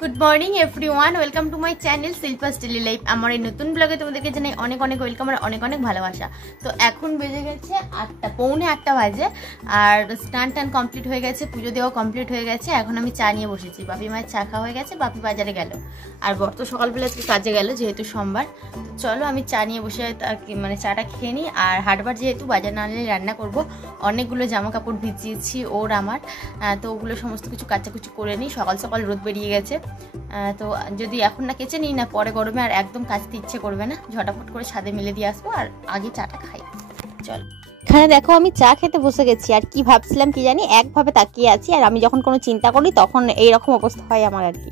Good morning everyone, welcome to my channel Shilpa's daily life. আমার এই নতুন ব্লগে তোমাদেরকে জানাই অনেক অনেক ওয়েলকাম আর অনেক অনেক ভালোবাসা। তো এখন বেজে গেছে 8টা, পৌনে 8টা বাজে। আর স্নান টান কমপ্লিট হয়ে গেছে, পুজো দেওয়া কমপ্লিট হয়ে গেছে। এখন আমি চা নিয়ে বসেছি। বাপি মায়ের চা খাওয়া হয়ে গেছে, বাপি বাজারে গেল আর বর্ত সকালবেলা আজকে কাজে গেল যেহেতু সোমবার। তো চলো আমি চা নিয়ে বসে মানে চাটা খেয়ে নিই। আর হাটবার যেহেতু বাজার না আনলে রান্না করব, অনেকগুলো জামা কাপড় ভিজিয়েছি ওর আমার, তো ওগুলো সমস্ত কিছু কাচাকুচি করে নিই। সকাল সকাল রোদ বেরিয়ে গেছে, তো যদি এখন না কেচে নিই না পরে গরমে আর একদম কাচতে ইচ্ছে করবে না। ঝটাফট করে ছাদে মেলে দিয়ে আসবো আর আগে চাটা খাই। চল, এখানে দেখো আমি চা খেতে বসে গেছি। আর কি ভাবছিলাম কি জানি, একভাবে তাকিয়ে আছি। আর আমি যখন কোনো চিন্তা করি তখন এইরকম অবস্থা হয় আমার আর কি।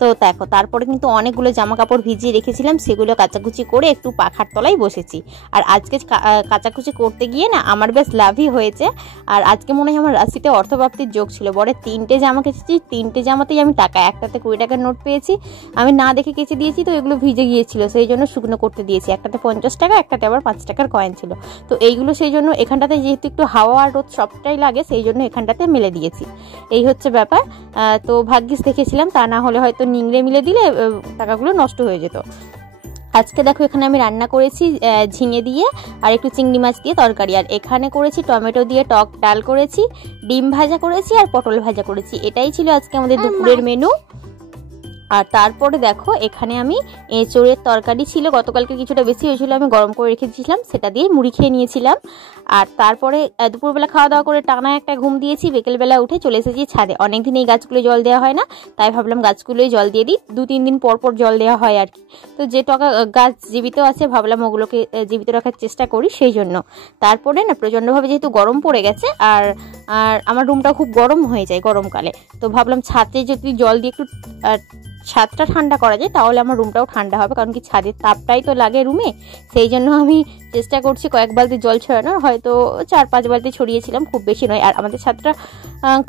তো দেখো তারপরে কিন্তু অনেকগুলো জামা কাপড় ভিজিয়ে রেখেছিলাম, সেগুলো কাচাকুচি করে একটু পাখার তলায় বসেছি। আর আজকে কাচাকুচি করতে গিয়ে না আমার বেশ লাভই হয়েছে। আর আজকে মনে হয় আমার রাশিতে অর্থপ্রাপ্তির যোগ ছিল। বড় 3টে জামা কেচেছি, 3টে জামাতেই আমি টাকা, একটাতে 20 টাকার নোট পেয়েছি। আমি না দেখে কেচে দিয়েছি, তো এগুলো ভিজে গিয়েছিল, সেই জন্য শুকনো করতে দিয়েছি। একটাতে 50 টাকা, একটাতে আবার 5 টাকার কয়েন ছিল। তো এইগুলো সেই জন্য এখানটাতে যেহেতু একটু হাওয়া আর রোদ সবটাই লাগে, সেই জন্য এখানটাতে মেলে দিয়েছি। এই হচ্ছে ব্যাপার। তো ভাগ্যিস দেখেছিলাম, তা না হলে হয়তো নিংড়ে মিলে দিলে টাকাগুলো নষ্ট হয়ে যেত। আজকে দেখো এখানে আমি রান্না করেছি ঝিঙে দিয়ে আর একটু চিংড়ি মাছ দিয়ে তরকারি। আর এখানে করেছি টমেটো দিয়ে টক ডাল করেছি, ডিম ভাজা করেছি আর পটল ভাজা করেছি। এটাই ছিল আজকে আমাদের দুপুরের মেনু। আর তারপরে দেখো এখানে আমি এঁচোড়ের তরকারি ছিল, গতকালকে কিছুটা বেশি হয়েছিল, আমি গরম করে রেখে দিয়েছিলাম, সেটা দিয়ে মুড়ি খেয়ে নিয়েছিলাম। আর তারপরে দুপুরবেলা খাওয়া দাওয়া করে টানা একটা ঘুম দিয়েছি। বিকেলবেলা উঠে চলে এসেছি ছাদে। অনেকদিন এই গাছগুলো জল দেওয়া হয় না, তাই ভাবলাম গাছগুলোই জল দিয়ে দিই। 2-3 দিন পর পর জল দেওয়া হয় আর কি। তো যে গাছ জীবিত আছে ভাবলাম ওগুলোকে জীবিত রাখার চেষ্টা করি, সেই জন্য। তারপরে না প্রচণ্ডভাবে যেহেতু গরম পড়ে গেছে আর আমার রুমটা খুব গরম হয়ে যায় গরমকালে, তো ভাবলাম ছাদে যদি জল দিয়ে একটু ছাদটা ঠান্ডা করা যায় তাহলে আমার রুমটাও ঠান্ডা হবে, কারণ কি ছাদের তাপটাই তো লাগে রুমে। সেই জন্য আমি চেষ্টা করছি কয়েক বালতি জল ছড়ানোর, হয়তো 4-5 বালতি ছড়িয়েছিলাম, খুব বেশি নয়। আর আমাদের ছাদটা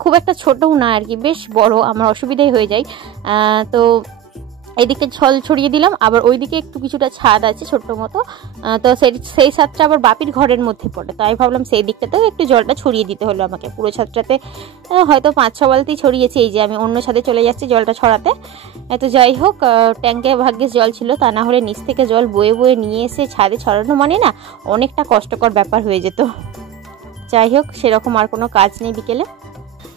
খুব একটা ছোটও না আর কি, বেশ বড়, আমার অসুবিধাই হয়ে যায়। তো এইদিকে জল ছড়িয়ে দিলাম, আবার ওইদিকে একটু কিছুটা ছাদ আছে ছোট্ট মতো, তো সেই ছাদটা আবার বাপির ঘরের মধ্যে পড়ে, তাই ভাবলাম সেই দিকটাতেও একটু জলটা ছড়িয়ে দিতে হলো আমাকে। পুরো ছাদটাতে হয়তো 5-6 বালতি ছড়িয়েছি। এই যে আমি অন্য ছাদে চলে যাচ্ছি জলটা ছড়াতে। তো যাই হোক, ট্যাঙ্কে ভাগ্যিস জল ছিল, তা না হলে নিচ থেকে জল বয়ে বয়ে নিয়ে এসে ছাদে ছড়ানো মানে না অনেকটা কষ্টকর ব্যাপার হয়ে যেত। যাই হোক, সেরকম আর কোনো কাজ নেই বিকেলে।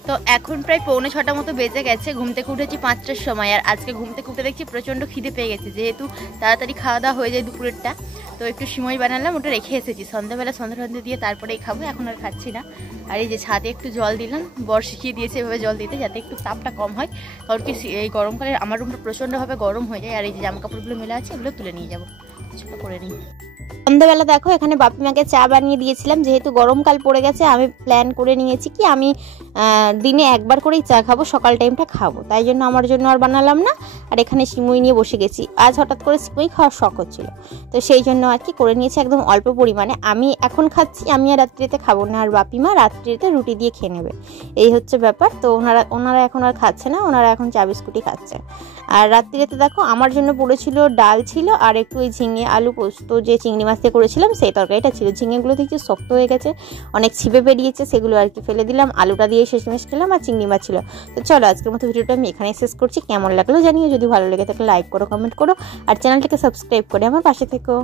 তো এখন প্রায় 5:45 মতো বেজে গেছে। ঘুম থেকে উঠেছি 5টার সময়। আর আজকে ঘুম থেকে উঠে দেখছি প্রচণ্ড খিদে পেয়ে গেছে, যেহেতু তাড়াতাড়ি খাওয়া দাওয়া হয়ে যায় দুপুরেরটা। তো একটু সিমই বানালাম, ওটা রেখে এসেছি। সন্ধ্যাবেলা সন্ধ্যা দিয়ে তারপরেই খাবো, এখন আর খাচ্ছি না। আর এই যে ছাদে একটু জল দিলাম, বর শিখিয়ে দিয়েছে এভাবে জল দিতে, যাতে একটু তাপটা কম হয়। কারণ কি এই গরমকালে আমার রুমটা প্রচণ্ডভাবে গরম হয়ে যায়। আর এই যে জামা কাপড়গুলো মেলা আছে, এগুলো তুলে নিয়ে যাবো, সেটা করে নিই। সন্ধ্যাবেলা দেখো এখানে বাপি মাকে চা বানিয়ে দিয়েছিলাম। যেহেতু গরমকাল পড়ে গেছে, আমি প্ল্যান করে নিয়েছি কি আমি দিনে একবার করেই চা খাবো, সকাল টাইমটা খাবো, তাই জন্য আমার জন্য আর বানালাম না। আর এখানে সিমুই নিয়ে বসে গেছি। আজ হঠাৎ করে সিমুই খাওয়ার শখ হচ্ছিল, তো সেই জন্য আর কি করে নিয়েছি একদম অল্প পরিমাণে। আমি এখন খাচ্ছি, আমি আর রাত্রিতে খাবো না। আর বাপি মা রাত্রিতে রুটি দিয়ে খেয়ে নেবে, এই হচ্ছে ব্যাপার। তো ওনারা এখন আর খাচ্ছে না, ওনারা এখন চা বিস্কুটই খাচ্ছে। আর রাত্রিতে দেখো আমার জন্য পড়েছিল ডাল ছিল আর একটু ওই ঝিঙে আলু পোস্ত যে চিংড়ি মাছ দিয়ে করেছিলাম সেই তরকারিটা ছিল। ঝিঙেগুলো দেখছি শক্ত হয়ে গেছে, অনেক ছিপে বেরিয়েছে, সেগুলো আর কি ফেলে দিলাম। আলুটা দিয়ে শেষমেশ খেলাম আর চিংড়ি মাছ ছিল। তো চলো আজকের মতো ভিডিওটা আমি এখানে শেষ করছি। কেমন লাগলো জানিও, যদি ভালো লেগে থাকলে লাইক করো, কমেন্ট করো আর চ্যানেলটাকে সাবস্ক্রাইব করে আমার পাশে থেকো।